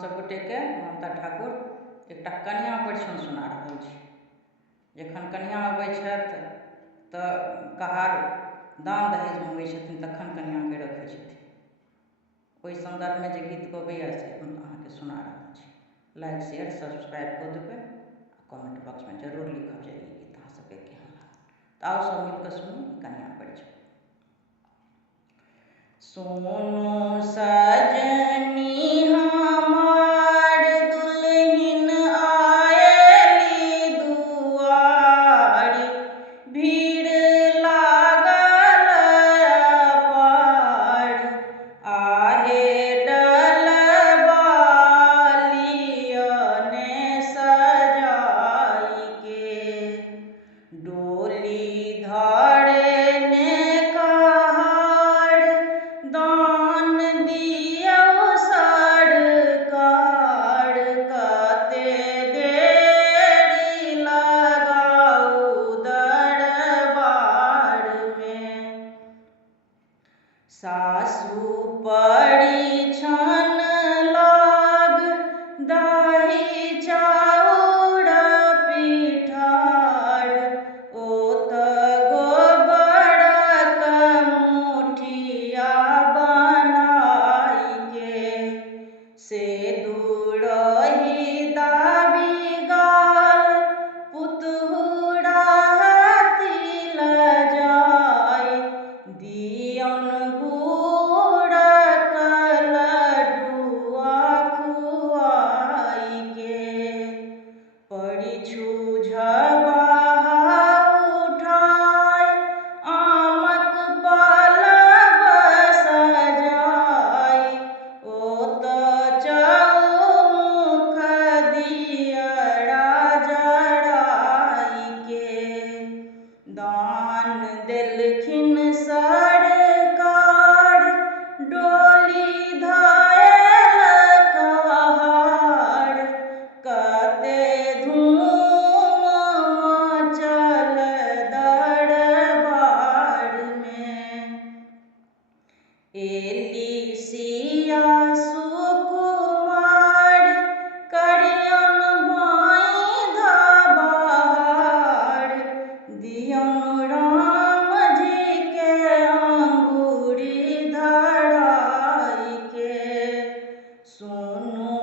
सब गोटेके ममता ठाकुर एकटा कनिआँ परिछन सुना रहल छी। जखन कनिआँ अबै छथि तऽ कहार दान दहेज मँगै छथिन तखन कनिआँके रखै छथिन। ओहि सन्दर्भमे जे गीत गबैए से हम अहाँके सुना रहल छी। लाइक शेयर सब्सक्राइब कऽ देबै आ कमेंट बॉक्समे जरूर लिखब जे ई गीत अहाँ सबके केहन लागल। तऽ आओ सब मिलकर सुनी कनिआँ परिछन। सोनू सजनी हमार दुल्हिन आएली दुआरी, भीड़ लागल अपार, आहे डलवालियने सजाई के, डोली धरे ने कहार, दान दियौ सरकार, कते देरी लगाउ दरबार में। सासु परिछन लाग दही चाउर पिठार, ओत गोबरक मुठिया बनाई के, सिंदूरहि दाबी गाल, पुतहुरा तिल जाय, दियौन गुड़क लड्डुआ खुआई के, परिछु झबाहा उठाय, आमक पालव सजाय, ओत चौमुख दियरा जराई के, दान देलखिन सरकार, डोली धएल कहार, कते धूम मचल दरबार में। एली सिया सुकुमार, करियन बाँहि धबार, दियौन राम जी के अंगूरी धराई के, सोनू